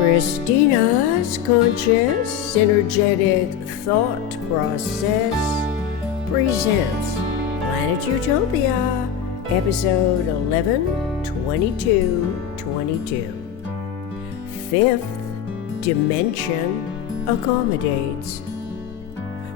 Christina's conscious, synergetic thought process presents Planet Utopia, episode 11/22/22. Fifth dimension accommodates.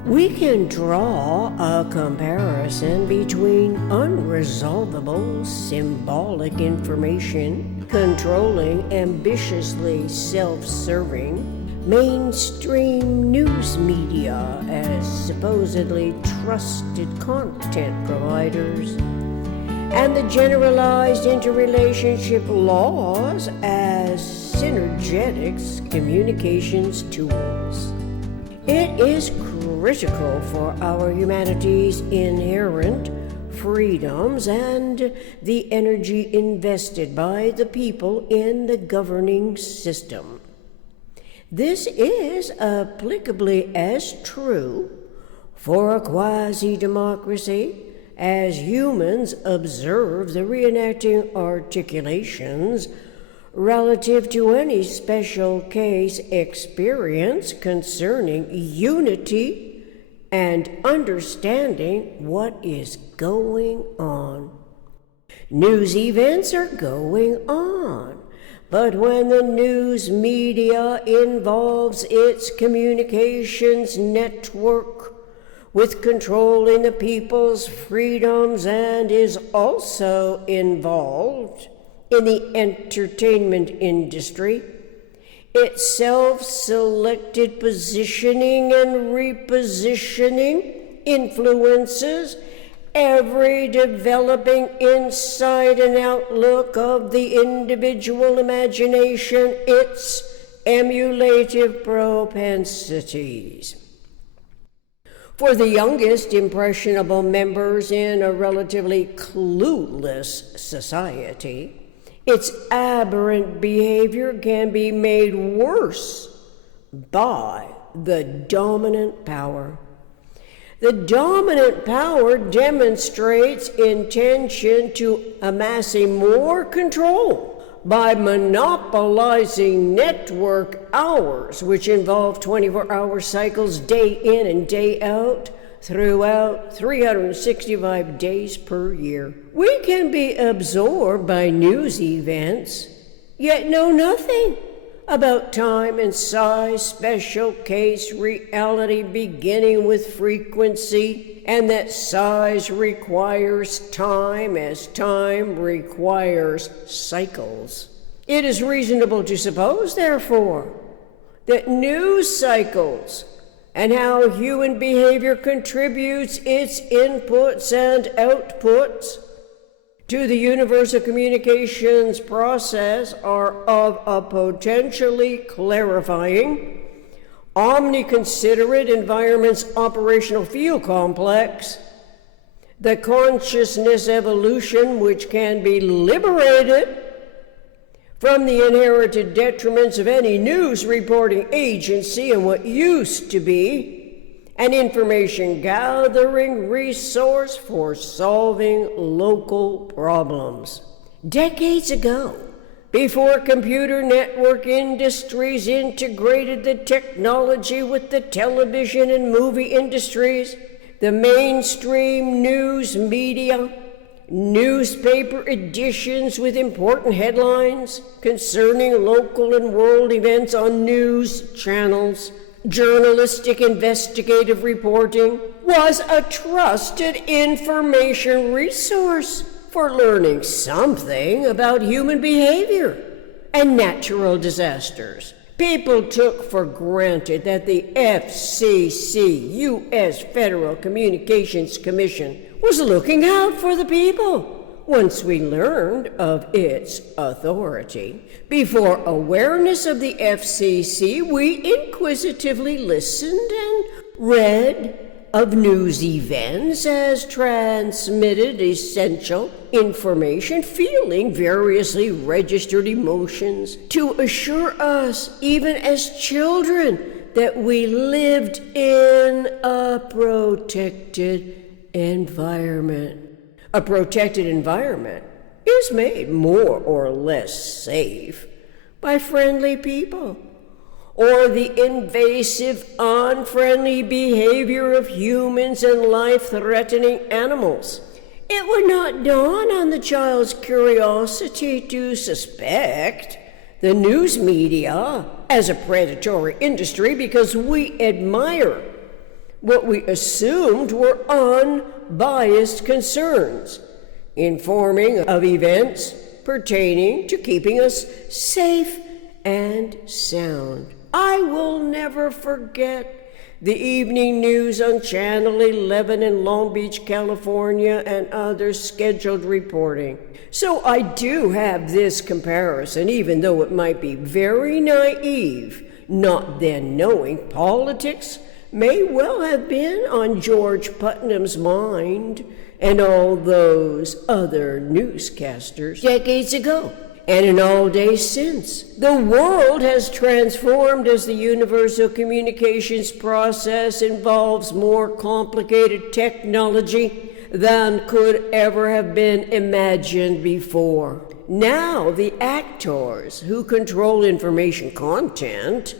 We can draw a comparison between unresolvable symbolic information controlling ambitiously self-serving mainstream news media as supposedly trusted content providers and the generalized interrelationship laws as synergetics communications tools. It is critical for our humanity's inherent freedoms and the energy invested by the people in the governing system. This is applicably as true for a quasi-democracy as humans observe the reenacting articulations relative to any special case experience concerning unity and understanding what is going on. News events are going on, but when the news media involves its communications network with controlling the people's freedoms and is also involved in the entertainment industry, its self-selected positioning and repositioning influences every developing insight and outlook of the individual imagination, its emulative propensities. For the youngest impressionable members in a relatively clueless society, its aberrant behavior can be made worse by the dominant power. The dominant power demonstrates intention to amassing more control by monopolizing network hours, which involve 24-hour cycles day in and day out throughout 365 days per year. We can be absorbed by news events, yet know nothing about time and size, special case reality beginning with frequency, and that size requires time as time requires cycles. It is reasonable to suppose, therefore, that news cycles and how human behavior contributes its inputs and outputs to the universal communications process are of a potentially clarifying, omni-considerate environment's operational field complex, the consciousness evolution which can be liberated from the inherited detriments of any news reporting agency and what used to be an information gathering resource for solving local problems. Decades ago, before computer network industries integrated the technology with the television and movie industries, the mainstream news media, newspaper editions with important headlines concerning local and world events on news channels, journalistic investigative reporting was a trusted information resource for learning something about human behavior and natural disasters. People took for granted that the FCC, U.S. Federal Communications Commission, was looking out for the people. Once we learned of its authority, before awareness of the FCC, we inquisitively listened and read of news events as transmitted essential information, feeling variously registered emotions to assure us, even as children, that we lived in a protected environment. A protected environment is made more or less safe by friendly people, or the invasive, unfriendly behavior of humans and life-threatening animals. It would not dawn on the child's curiosity to suspect the news media as a predatory industry because we admire what we assumed were unbiased concerns, informing of events pertaining to keeping us safe and sound. I will never forget the evening news on Channel 11 in Long Beach, California, and other scheduled reporting. So I do have this comparison, even though it might be very naive, not then knowing politics may well have been on George Putnam's mind and all those other newscasters decades ago, and in all days since. The world has transformed as the universal communications process involves more complicated technology than could ever have been imagined before. Now, the actors who control information content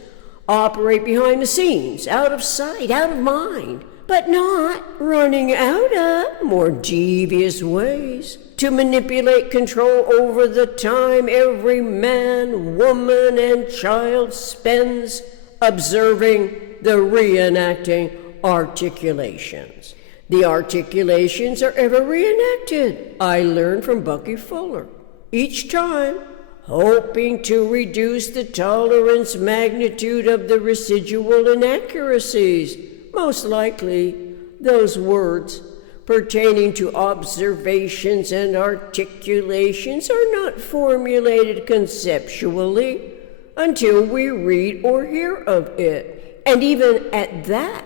operate behind the scenes, out of sight, out of mind, but not running out of more devious ways to manipulate control over the time every man, woman, and child spends observing the reenacting articulations. The articulations are ever reenacted, I learned from Bucky Fuller, each time hoping to reduce the tolerance magnitude of the residual inaccuracies. Most likely, those words pertaining to observations and articulations are not formulated conceptually until we read or hear of it. And even at that,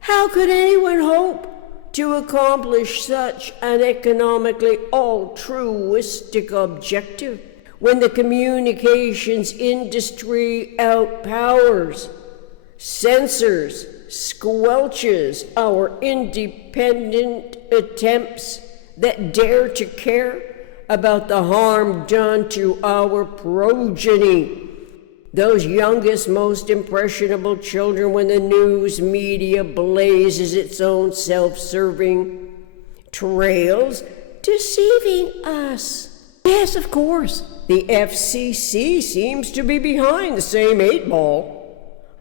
how could anyone hope to accomplish such an economically altruistic objective when the communications industry outpowers, censors, squelches our independent attempts that dare to care about the harm done to our progeny, those youngest, most impressionable children, when the news media blazes its own self-serving trails, deceiving us. Yes, of course, the FCC seems to be behind the same 8-ball,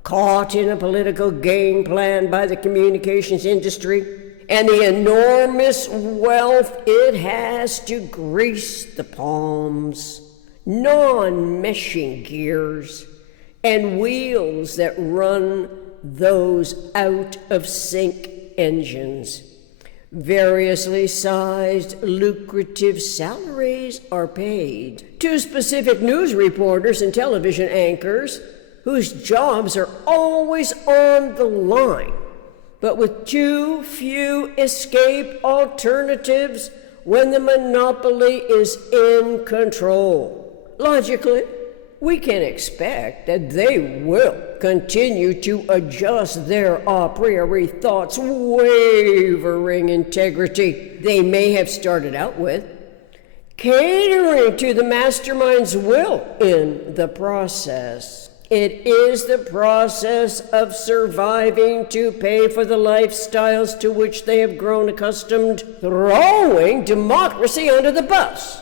caught in a political game plan by the communications industry and the enormous wealth it has to grease the palms, non-meshing gears, and wheels that run those out-of-sync engines. Variously sized, lucrative salaries are paid to specific news reporters and television anchors whose jobs are always on the line, but with too few escape alternatives when the monopoly is in control. Logically, we can expect that they will continue to adjust their a priori thoughts' wavering integrity they may have started out with, catering to the mastermind's will in the process. It is the process of surviving to pay for the lifestyles to which they have grown accustomed, throwing democracy under the bus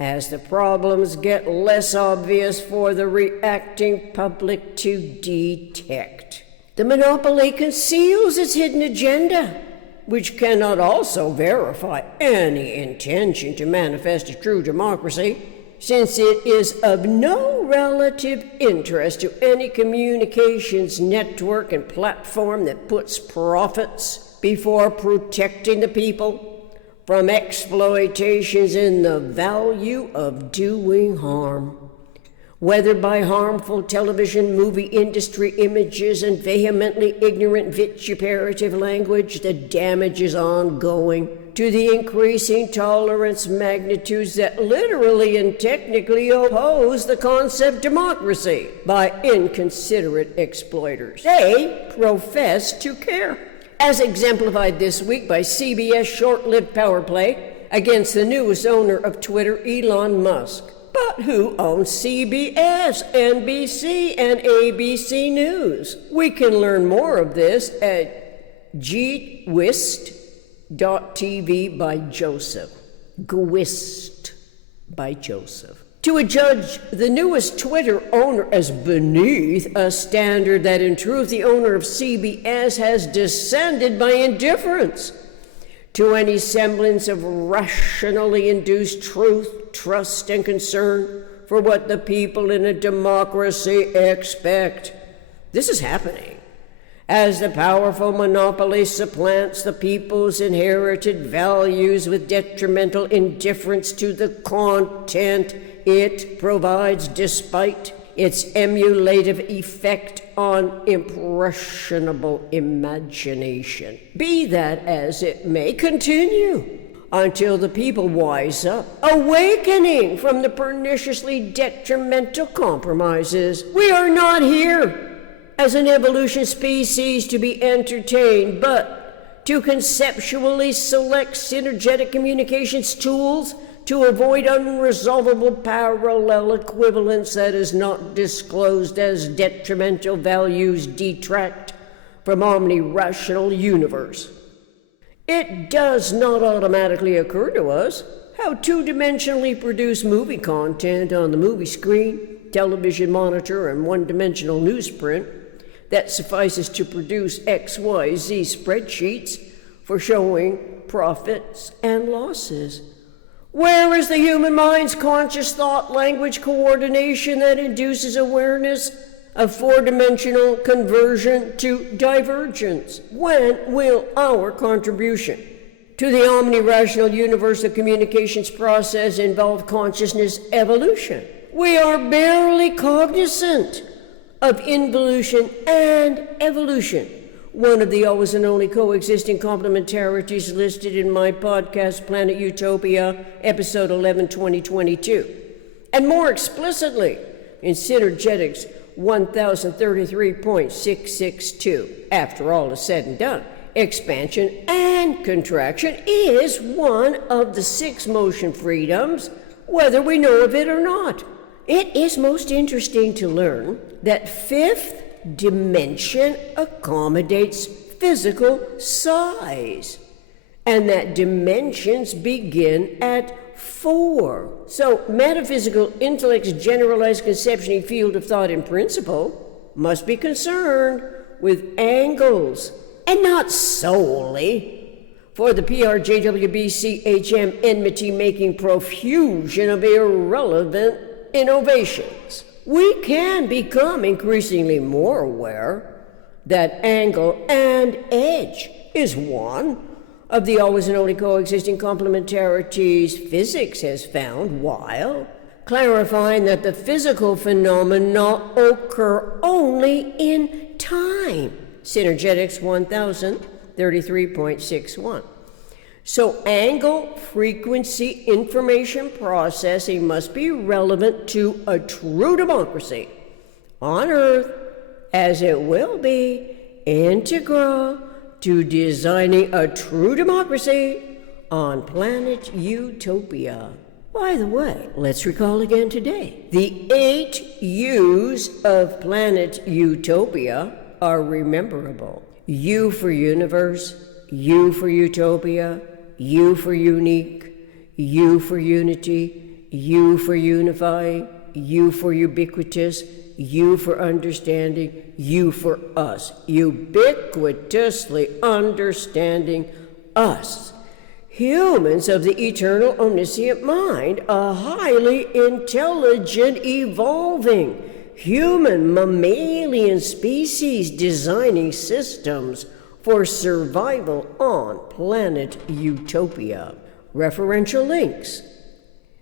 as the problems get less obvious for the reacting public to detect. The monopoly conceals its hidden agenda, which cannot also verify any intention to manifest a true democracy, since it is of no relative interest to any communications network and platform that puts profits before protecting the people from exploitations in the value of doing harm, whether by harmful television, movie industry images and vehemently ignorant vituperative language. The damage is ongoing to the increasing tolerance magnitudes that literally and technically oppose the concept democracy by inconsiderate exploiters. They profess to care, as exemplified this week by CBS short-lived power play against the newest owner of Twitter, Elon Musk. But who owns CBS, NBC, and ABC News? We can learn more of this at gwist.tv by Joseph. Gwist by Joseph. To adjudge the newest Twitter owner as beneath a standard that in truth the owner of CBS has descended by indifference to any semblance of rationally induced truth, trust, and concern for what the people in a democracy expect. This is happening as the powerful monopoly supplants the people's inherited values with detrimental indifference to the content it provides, despite its emulative effect on impressionable imagination. Be that as it may, continue until the people wise up, awakening from the perniciously detrimental compromises. We are not here as an evolution species to be entertained, but to conceptually select synergetic communications tools to avoid unresolvable parallel equivalence that is not disclosed as detrimental values detract from omni-rational universe. It does not automatically occur to us how two-dimensionally produced movie content on the movie screen, television monitor, and one-dimensional newsprint that suffices to produce XYZ spreadsheets for showing profits and losses. Where is the human mind's conscious thought-language coordination that induces awareness of four-dimensional conversion to divergence? When will our contribution to the omni-rational universe of communications process involve consciousness evolution? We are barely cognizant of involution and evolution, one of the always and only coexisting complementarities listed in my podcast, Planet Utopia, episode 11, 2022. And more explicitly, in Synergetics 1033.662. After all is said and done, expansion and contraction is one of the 6 motion freedoms, whether we know of it or not. It is most interesting to learn that 5th dimension accommodates physical size, and that dimensions begin at 4. So metaphysical intellect's generalized conception and field of thought in principle must be concerned with angles, and not solely for the PRJWBCHM enmity-making profusion of irrelevant innovations. We can become increasingly more aware that angle and edge is one of the always and only coexisting complementarities physics has found, while clarifying that the physical phenomena occur only in time. Synergetics 1033.61. So angle frequency information processing must be relevant to a true democracy on Earth, as it will be integral to designing a true democracy on planet Utopia. By the way, let's recall again today. The 8 U's of planet Utopia are rememberable. U for universe, U for utopia, U for unique, U for unity, U for unifying, U for ubiquitous, U for understanding, U for us. Ubiquitously understanding us. Humans of the eternal omniscient mind, a highly intelligent, evolving, human mammalian species designing systems for survival on planet Utopia. Referential links.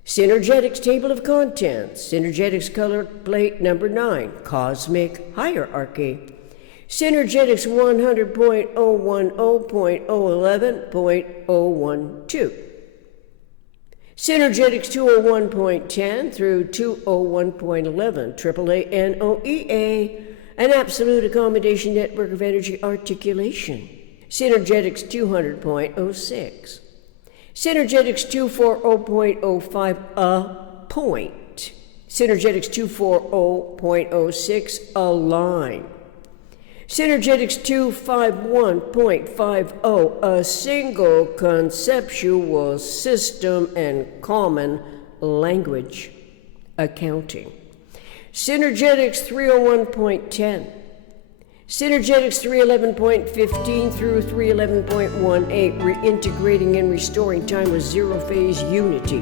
Synergetics table of contents. Synergetics color plate number 9. Cosmic hierarchy. Synergetics 100.010.011.012. Synergetics 201.10 through 201.11. AAA NOEA. An absolute accommodation network of energy articulation. Synergetics 200.06. Synergetics 240.05, a point. Synergetics 240.06, align. Synergetics 251.50, a single conceptual system and common language, accounting. Synergetics 301.10. Synergetics 311.15 through 311.18, reintegrating and restoring time with zero-phase unity.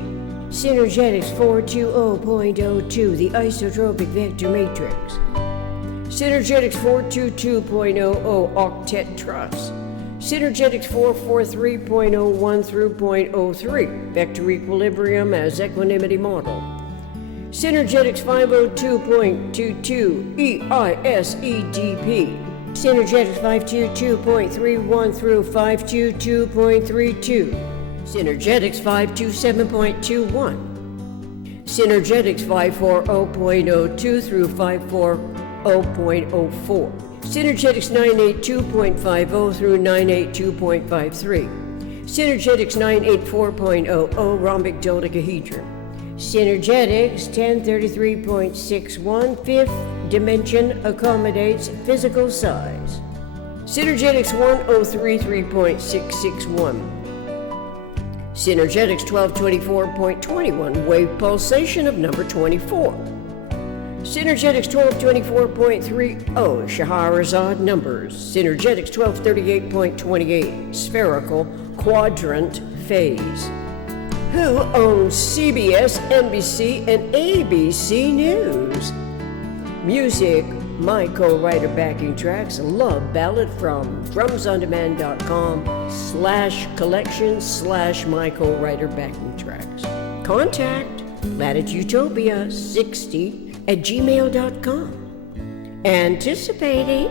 Synergetics 420.02, the isotropic vector matrix. Synergetics 422.00, octet truss. Synergetics 443.01 through .03, vector equilibrium as equanimity model. Synergetics 502.22, EISEDP. Synergetics 522.31 through 522.32. Synergetics 527.21. Synergetics 540.02 through 540.04. Synergetics 982.50 through 982.53. Synergetics 984.00, rhombic dodecahedron. Synergetics 1033.61, fifth dimension accommodates physical size. Synergetics 1033.661. Synergetics 1224.21, wave pulsation of number 24. Synergetics 1224.30, Shahrazad numbers. Synergetics 1238.28, spherical quadrant phase. Who owns CBS, NBC, and ABC News? Music, my co-writer backing tracks, Love Ballad from drumsondemand.com/collection/my co-writer backing tracks. Contact latitudeutopia60@gmail.com. Anticipating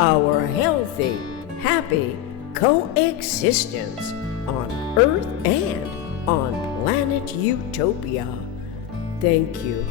our healthy, happy coexistence on Earth and on planet Utopia. Thank you.